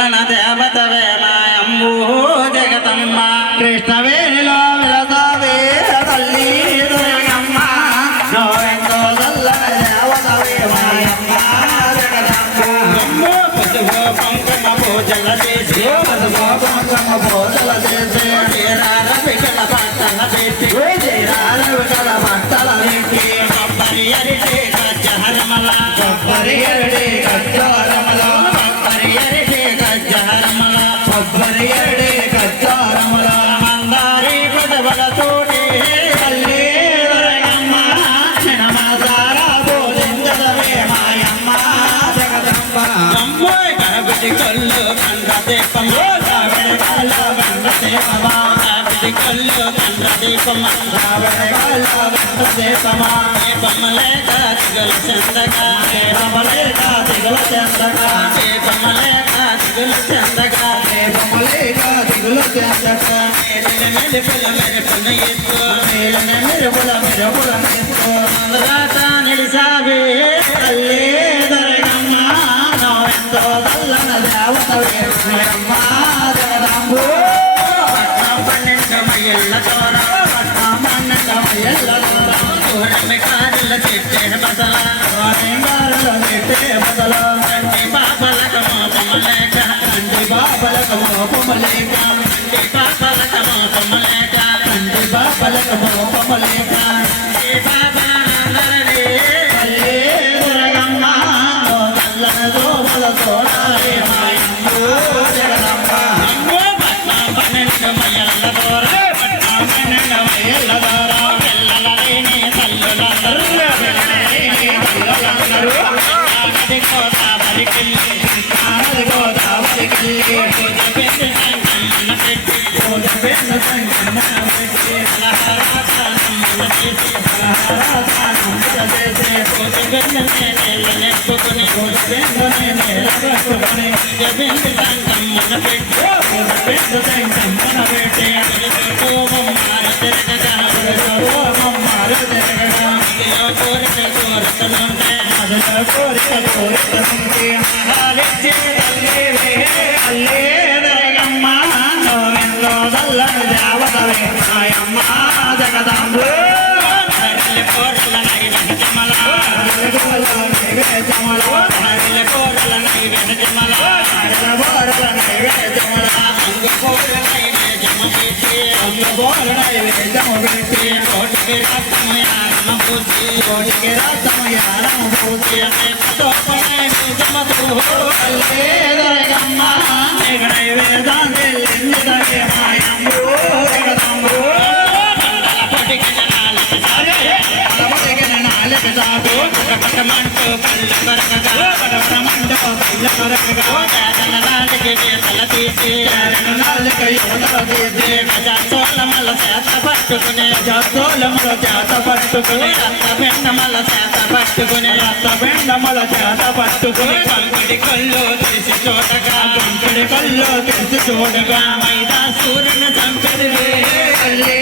చల్లన దేవతవే మాయమ్ము జగతమ్మ కృష్ణవేణిలో విలసావే తల్లి దుర్గమ్మ నోరెంతో చల్లన దేవతవే మాయమ్మ జగదమ్మ పసుపు కుంకుమ పూజల చేసి పూజల చేసి వికల పట్టల పెట్టి వికల భక్తల పెట్టి కొబ్బరి అరిటే గజ్జహరమల కొబ్బరి అరటి కచ్చారమల కొబ్బరి అరిటే గజ్జహరమల కొబ్బరి అరటి కచ్చారమల మందారి పదవల తోటి తల్లి దుర్గమ్మ క్షణమాసారా బోధించదవే మాయమ్మ జగదమ్మ అమ్మోయ్ గణపతి కళ్ళు కండ దీపము రావణ వంద దేవమా గణపతి కళ్ళు కండ దీపము వంద దేవమా దీపములేక దిగులు చెందగా దేవమలేక దిగుల చెందగా దీపములేక దిగులు చెందగా దేవమలేక దిగుల చెందగా మెరుపుల మెరుపున ఎత్తు నీలన మెరుపుల మెరుపుల మెరుపు రాత నిలిసావే తల్లి దుర్గమ్మ నోరెంతో చల్లన దేవతవే మాయమ్మ జగదమ్మ పన్నెండు మైళ్ళ తోర దూరమి కారుల చెట్టే బసల కంటి పాపలక మోపమలేక కంటి పాపలక మోపమలేక ఏ బాబాందరనే తల్లి దుర్గమ్మ చల్లన దోమల తోడాలే మాయమ్మ జగదమ్మ అమ్మో పన్నెండు మైళ్ళ తోర పన్నెండు మైళ్ళ ద్వారా పిల్లలనే తల్లులందరూ నది గోదావరికి ఆనది గోదావరికి పూజ పెట్టి సంగమన పెట్టి పూజ పెన్న సంగమన పెట్టి సహరాసనమున చేసి ఆరాధన చేసే పూజ పెట్టి నెప్పుకుని పూజ పెన్ననే నేలకొట్టుకొని పూజ పెట్టి సంగమన పెట్టి పూజ పెన్న సంగమన పెట్టి కోపం మారు తిరగగా ఓమమ్మారు తిరగగా ఇదిలో కోరిక కోరుతుంటే అదిలో కోరిక కోరుతుంది భావించే తల్లివే తల్లి దుర్గమ్మ నోరెంతో చల్లన దేవతవే మాయమ్మ జగదమ్మ తల్లి కోరల నైవేద్యమల నైవేద్యముల తల్లి కోరల నైవేద్యమల బోరల నైవేద్యముల కోరల నైవేద్యము పెట్టి నైవేద్యము పెట్టి కోటికి రక్తము యాగమ పూజి కోటికి రక్తము యాగము పూజి నైవేద్యమతో తల్లి దుర్గమ్మ నీకు నైవేద్యం చెల్లించుటకే మాయమ్మ జగదమ్మ పొడిగిన నాలుగు అలవడిగిన నాలుక చాటు పటమంటూ కళ్ళు కొరకగా పడవడమంటూ కళ్ళ కొరకగా తన నాలుగు గీతలు తీసి నాలుక యువతల తీసి గజాచోళమల చేత పట్టుకుని జాతోలముల చేత పట్టుకుని రక్త పిండమల చేత పట్టుకుని రక్త బెండముల చేత పట్టుకుని పంపిడి కళ్ళు తీసి చూడగా కంకడి కళ్ళు తెరిచి చూడగా మైదా సూర్యుని చంపిడివే తల్లి